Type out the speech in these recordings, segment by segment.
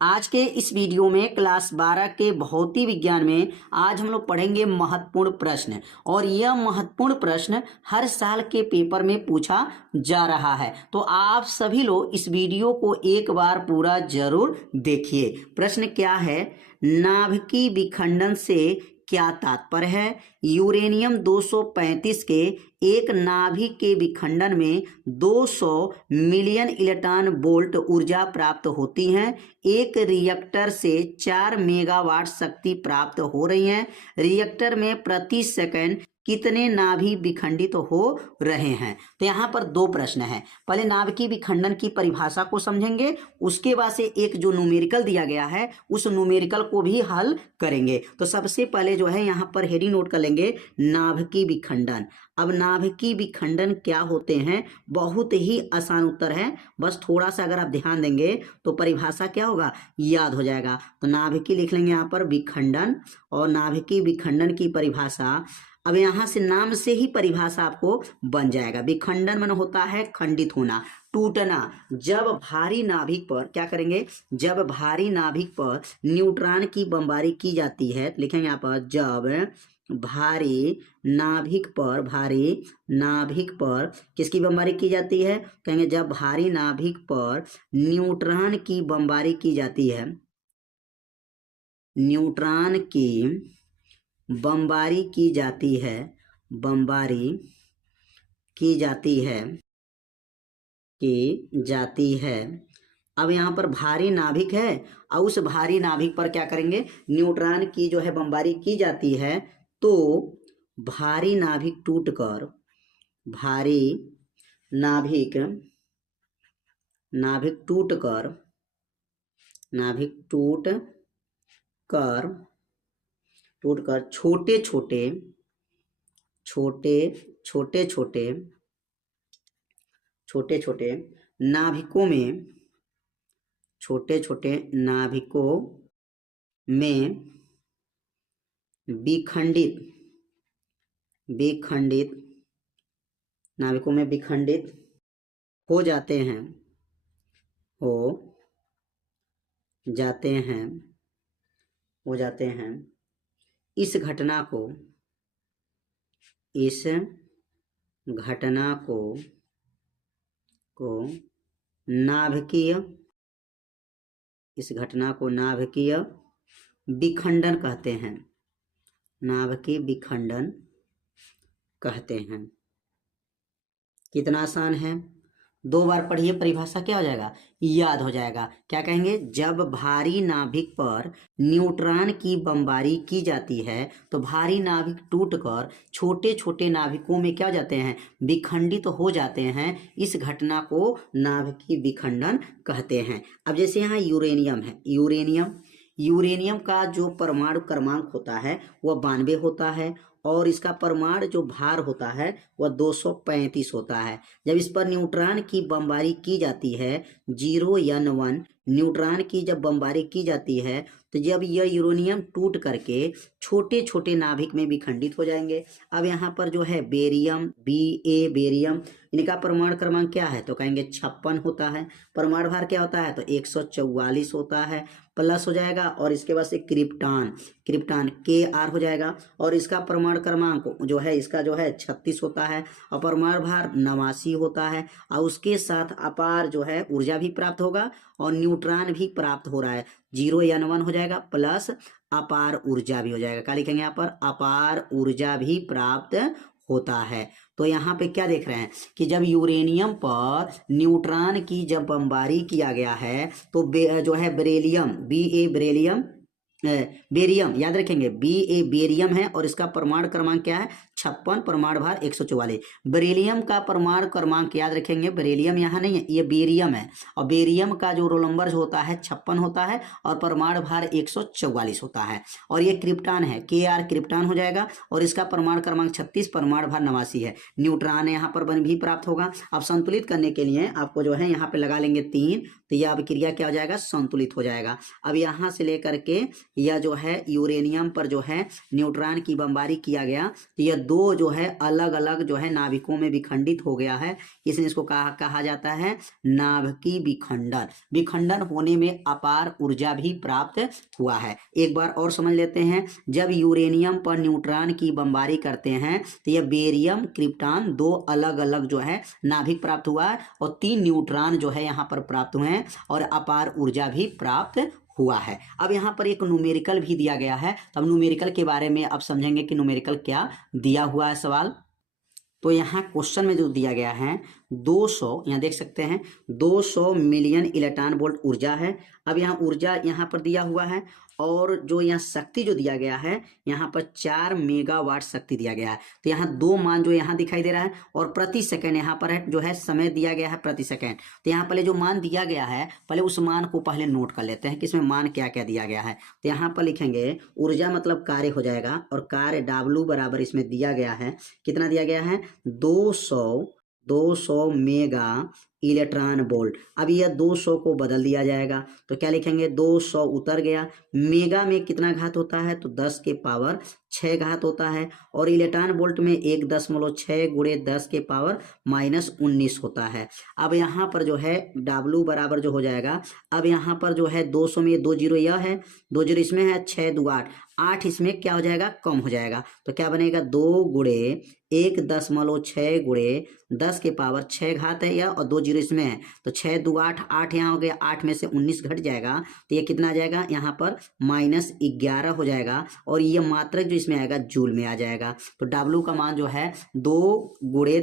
आज के इस वीडियो में क्लास 12 के भौतिक विज्ञान में आज हम लोग पढ़ेंगे महत्वपूर्ण प्रश्न। और यह महत्वपूर्ण प्रश्न हर साल के पेपर में पूछा जा रहा है, तो आप सभी लोग इस वीडियो को एक बार पूरा जरूर देखिए। प्रश्न क्या है? नाभिकीय विखंडन से क्या तात्पर्य है? यूरेनियम 235 के एक नाभिक के विखंडन में 200 मिलियन इलेक्ट्रॉन वोल्ट ऊर्जा प्राप्त होती है। एक रिएक्टर से 4 मेगावाट शक्ति प्राप्त हो रही है। रिएक्टर में प्रति सेकंड कितने नाभिक विखंडित हो रहे हैं? तो यहाँ पर दो प्रश्न हैं। पहले नाभिकीय विखंडन की परिभाषा को समझेंगे, उसके बाद से एक जो न्यूमेरिकल दिया गया है उस न्यूमेरिकल को भी हल करेंगे। तो सबसे पहले जो है यहाँ पर हेडिंग नोट कर लेंगे, नाभिकीय विखंडन। अब नाभिकीय विखंडन क्या होते हैं? बहुत ही आसान उत्तर है, बस थोड़ा सा अगर आप ध्यान देंगे तो परिभाषा क्या होगा याद हो जाएगा। तो नाभिकीय लिख लेंगे यहाँ पर विखंडन, और नाभिकीय विखंडन की परिभाषा अब यहाँ से नाम से ही परिभाषा आपको बन जाएगा। विखंडन मन होता है खंडित होना, टूटना। जब भारी नाभिक पर क्या करेंगे? जब भारी नाभिक पर न्यूट्रॉन की बमबारी की जाती है, तो लिखेंगे यहाँ पर जब भारी नाभिक पर किसकी बमबारी की जाती है? कहेंगे जब भारी नाभिक पर न्यूट्रॉन की बमबारी की जाती है, न्यूट्रॉन की बमबारी की जाती है, अब यहाँ पर भारी नाभिक है और उस भारी नाभिक पर क्या करेंगे? न्यूट्रॉन की जो है बमबारी की जाती है, तो भारी नाभिक टूटकर छोटे छोटे नाभिकों में विखंडित हो जाते हैं। इस घटना को नाभिकीय विखंडन कहते हैं। कितना आसान है, दो बार पढ़िए, परिभाषा क्या हो जाएगा याद हो जाएगा। क्या कहेंगे? जब भारी नाभिक पर न्यूट्रॉन की बमबारी की जाती है तो भारी नाभिक टूटकर छोटे छोटे नाभिकों में क्या हो जाते हैं? विखंडित हो जाते हैं। इस घटना को नाभिकीय विखंडन कहते हैं। अब जैसे यहाँ यूरेनियम है, यूरेनियम का जो परमाणु क्रमांक होता है वह 92 होता है, और इसका परमाणु जो भार होता है वह 235 होता है। जब इस पर न्यूट्रॉन की बमबारी की जाती है 0N1 न्यूट्रॉन की जब बमबारी की जाती है, तो जब यह यूरेनियम टूट करके छोटे छोटे नाभिक में विखंडित हो जाएंगे। अब यहाँ पर जो है बेरियम, बेरियम, इनका परमाणु क्रमांक क्या है? तो कहेंगे 56 होता है। परमाणु भार क्या होता है? तो 144 होता है, प्लस हो जाएगा। और इसके बाद से क्रिप्टॉन Kr हो जाएगा, और इसका परमाणु क्रमांक जो है इसका जो है 36 होता है, और परमाणु भार 89 होता है। और उसके साथ अपार जो है ऊर्जा भी प्राप्त होगा और न्यूट्रॉन भी प्राप्त हो रहा है। 0N1 हो जाएगा प्लस अपार ऊर्जा भी हो जाएगा। क्या लिखेंगे यहाँ पर? अपार ऊर्जा भी प्राप्त होता है। तो यहाँ पे क्या देख रहे हैं कि जब यूरेनियम पर न्यूट्रॉन की जब बमबारी किया गया है तो जो है बेरियम याद रखेंगे, बेरियम है, और इसका परमाणु क्रमांक क्या है? 56, परमाणु भार 144। बेरिलियम का परमाणु क्रमांक याद रखेंगे, बेरिलियम यहाँ नहीं है, ये बेरियम है, और बेरियम का जो रोल नंबर होता है 56 होता है, और परमाणु भार 144 होता है। और ये क्रिप्टॉन है, Kr क्रिप्टॉन हो जाएगा, और इसका परमाणु क्रमांक 36, परमाणु भार 89 है। न्यूट्रॉन यहाँ पर भी प्राप्त होगा। अब संतुलित करने के लिए आपको जो है यहाँ पे लगा लेंगे 3, तो यह अभिक्रिया क्या हो जाएगा? संतुलित हो जाएगा। अब यहाँ से लेकर के यह जो है यूरेनियम पर जो है न्यूट्रॉन की बमबारी किया गया, तो यह दो जो है अलग अलग जो है नाभिकों में विखंडित हो गया है, इसलिए इसको कहा जाता है नाभिकीय विखंडन। विखंडन होने में अपार ऊर्जा भी प्राप्त हुआ है। एक बार और समझ लेते हैं, जब यूरेनियम पर न्यूट्रॉन की बमबारी करते हैं तो यह बेरियम क्रिप्टॉन दो अलग अलग जो है नाभिक प्राप्त हुआ है और 3 न्यूट्रॉन जो है यहाँ पर प्राप्त हुए हैं और अपार ऊर्जा भी प्राप्त हुआ है। अब यहाँ पर एक न्यूमेरिकल भी दिया गया है, तो अब न्यूमेरिकल के बारे में अब समझेंगे कि न्यूमेरिकल क्या दिया हुआ है सवाल। तो यहाँ क्वेश्चन में जो दिया गया है 200, यहाँ देख सकते हैं 200 मिलियन इलेक्ट्रॉन वोल्ट ऊर्जा है। अब यहाँ ऊर्जा यहाँ पर दिया हुआ है और जो यहाँ शक्ति जो दिया गया है यहाँ पर 4 मेगावाट शक्ति दिया गया है। तो यहाँ दो मान जो यहाँ दिखाई दे रहा है और प्रति सेकंड यहाँ पर है जो है समय दिया गया है प्रति सेकंड। तो यहाँ पहले जो मान दिया गया है पहले उस मान को पहले नोट कर लेते हैं कि इसमें मान क्या क्या दिया गया है। तो यहाँ पर लिखेंगे ऊर्जा मतलब कार्य हो जाएगा और कार्य W बराबर इसमें दिया गया है, कितना दिया गया है 200 मेगा इलेक्ट्रॉन वोल्ट। अब यह 200 को बदल दिया जाएगा तो क्या लिखेंगे 200 उतर गया, मेगा में कितना घात होता है तो 10 के पावर 6 घात होता है और इलेक्ट्रॉन वोल्ट में 1.6 गुणे 10 के पावर -19 होता है। अब यहाँ पर जो है W बराबर जो हो जाएगा, अब यहाँ पर जो है 200 में 2 जीरो यह है, 2 जीरो इसमें है, 6 2 8, 8 इसमें क्या हो जाएगा कम हो जाएगा तो क्या बनेगा 2 गुणे 1.6 गुणे 10 के पावर 6 घात है यह और 2 जीरो इसमें है तो 6 2 8, 8 यहाँ हो गया, 8 में से 19 घट जाएगा तो ये कितना आ जाएगा यहाँ पर -11 हो जाएगा और ये मात्रक जो इसमें आएगा जूल में आ जाएगा। तो W का मान जो है 2 गुणे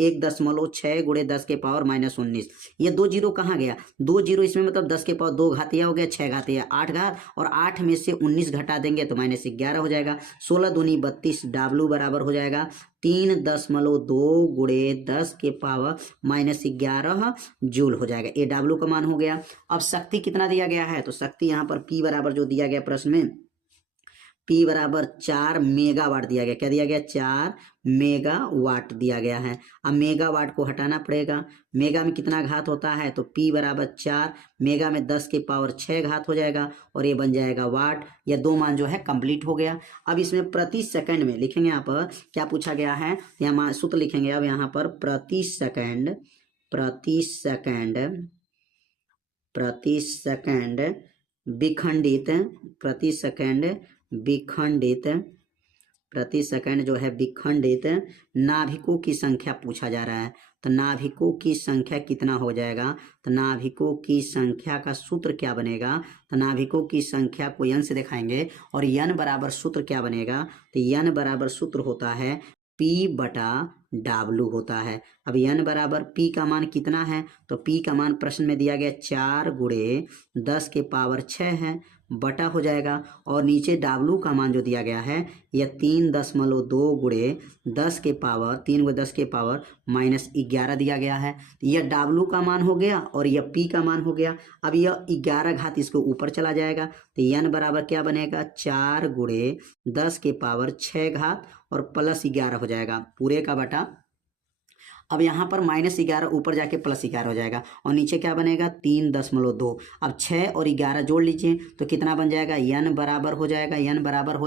1.6 गुणे 10 के पावर -19, ये 2 जीरो कहाँ गया, 2 जीरो इसमें मतलब 10 के पावर 2 घातिया हो गया, 6 घातिया 8 घात और 8 में से 19 घटा देंगे तो -11 हो जाएगा। 16 दूनी 32, W बराबर हो जाएगा 3.2 गुणे 10 के पावर -11 जूल हो जाएगा। ये W का मान हो गया। अब शक्ति कितना दिया गया है तो शक्ति यहाँ पर P बराबर जो दिया गया प्रश्न में P बराबर 4 मेगावाट दिया गया, क्या दिया गया 4 मेगावाट दिया गया है। अब मेगावाट को हटाना पड़ेगा, मेगा में कितना घात होता है तो P बराबर 4 मेगा में 10 के पावर 6 घात हो जाएगा और ये बन जाएगा वाट। यह दो मान जो है कंप्लीट हो गया। अब इसमें प्रति सेकंड में लिखेंगे, यहाँ पर क्या पूछा गया है यहाँ सूत्र लिखेंगे। अब यहाँ पर प्रति सेकंड जो है विखंडित नाभिकों की संख्या पूछा जा रहा है। तो नाभिकों की संख्या कितना हो जाएगा तो नाभिकों की संख्या का सूत्र क्या बनेगा तो नाभिकों की संख्या को n से दिखाएंगे और n बराबर सूत्र क्या बनेगा तो n बराबर सूत्र होता है P बटा W होता है। अब n बराबर P का मान कितना है तो P का मान प्रश्न में दिया गया 4 गुणे 10 के पावर 6 है, बटा हो जाएगा और नीचे W का मान जो दिया गया है यह 3.2 गुणे 10 के पावर 3 गुणे 10 के पावर -11 दिया गया है। यह W का मान हो गया और यह P का मान हो गया। अब यह 11 घात इसको ऊपर चला जाएगा तो n बराबर क्या बनेगा 4 गुणे 10 के पावर 6 घात और +11 हो जाएगा पूरे का बटा। अब यहाँ पर -11 ऊपर जाके +11 हो जाएगा और नीचे क्या बनेगा 3.2। अब 6 और 11 जोड़ लीजिए तो कितना बन जाएगा n बराबर हो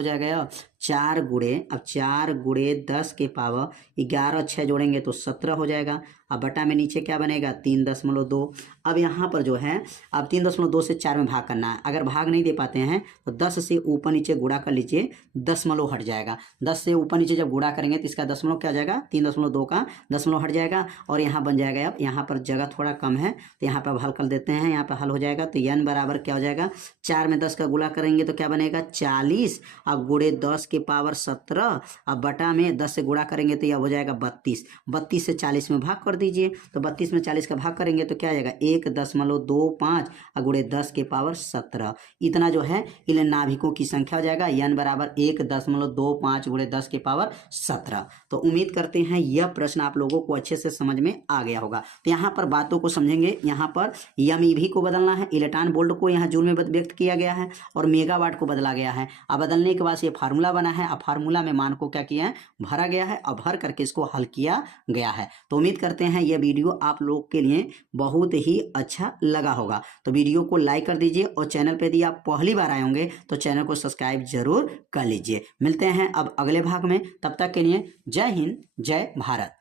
जाएगा 4 गुणे, अब 4 गुणे 10 के पावर 11 6 जोड़ेंगे तो 17 हो जाएगा। अब बटा में नीचे क्या बनेगा 3.2। अब यहाँ पर जो है अब 3.2 से 4 में भाग करना है, अगर भाग नहीं दे पाते हैं तो 10 से ऊपर नीचे गुणा कर लीजिए, दशमलव हट जाएगा। 10 से ऊपर नीचे जब गुणा करेंगे तो इसका दशमलव क्या हो जाएगा 3.2 का दशमलव हट जाएगा और यहाँ बन जाएगा। अब यहाँ पर जगह थोड़ा कम है तो यहाँ पर हल कर देते हैं, यहाँ पर हल हो जाएगा तो n बराबर क्या हो जाएगा 4 में 10 का गुणा करेंगे तो क्या बनेगा 40, अब गुणे 10 के पावर 17, अब बटा में 10 से गुणा करेंगे तो यह हो जाएगा 32। 32 से 40 में भाग कर दीजिए तो 32 में 40 का भाग करेंगे तो क्या आ जाएगा 1.25 गुणे 10 के पावर 17। इतना जो है इन नाभिकों की संख्या हो जाएगा n बराबर 1.25 गुणे 10 के पावर 17। तो उम्मीद करते हैं यह प्रश्न आप लोगों को अच्छे से समझ में आ गया होगा। तो यहाँ पर बातों को समझेंगे, यहाँ पर MEV को बदलना है, इलेक्ट्रॉन वोल्ट को यहाँ जूल में व्यक्त किया गया है और मेगावाट को बदला गया है। अब बदलने के बाद ये फार्मूला बना है, अब फार्मूला में मान को क्या किया है, भरा गया है, अब भर करके इसको हल किया गया है। तो उम्मीद करते हैं यह वीडियो आप लोग के लिए बहुत ही अच्छा लगा होगा। तो वीडियो को लाइक कर दीजिए और चैनल पे यदि आप पहली बार आए होंगे तो चैनल को सब्सक्राइब जरूर कर लीजिए। मिलते हैं अब अगले भाग में, तब तक के लिए जय हिंद, जय भारत।